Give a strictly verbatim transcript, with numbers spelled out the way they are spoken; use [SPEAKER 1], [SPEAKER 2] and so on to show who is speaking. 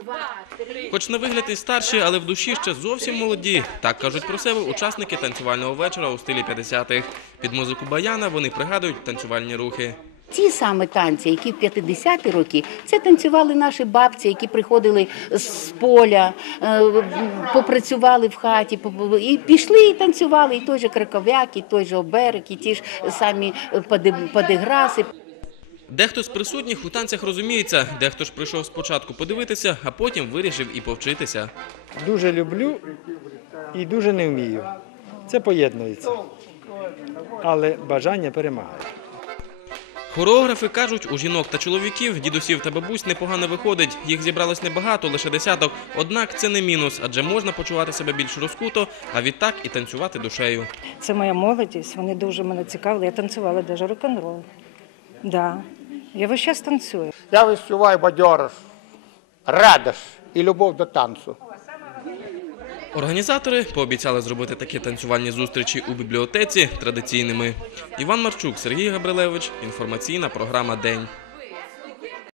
[SPEAKER 1] Хоч на вигляд і старші, але в душі ще зовсім молоді. Так кажуть про себе учасники танцювального вечора у стилі п'ятдесятих. Під музику баяна вони пригадують танцювальні рухи.
[SPEAKER 2] Ті самі танці, які в п'ятдесяті роки, це танцювали наші бабці, які приходили з поля, попрацювали в хаті, і пішли і танцювали, і той же краков'як, і той же оберег, і ті ж самі падиграси.
[SPEAKER 1] Дехто з присутніх у танцях розуміється, дехто ж прийшов спочатку подивитися, а потім вирішив і повчитися.
[SPEAKER 3] Дуже люблю і дуже не вмію. Це поєднується, але бажання перемагає.
[SPEAKER 1] Хореографи кажуть, у жінок та чоловіків, дідусів та бабусь непогано виходить. Їх зібралось небагато, лише десяток. Однак це не мінус, адже можна почувати себе більш розкуто, а відтак і танцювати душею.
[SPEAKER 4] Це моя молодість, вони дуже мене цікавили. Я танцювала навіть рок-н-рол. Да. Я весь час танцюю.
[SPEAKER 5] Я відчуваю бадьорість, радість і любов до танцю.
[SPEAKER 1] Організатори пообіцяли зробити такі танцювальні зустрічі у бібліотеці традиційними. Іван Марчук, Сергій Габрилевич. Інформаційна програма «День».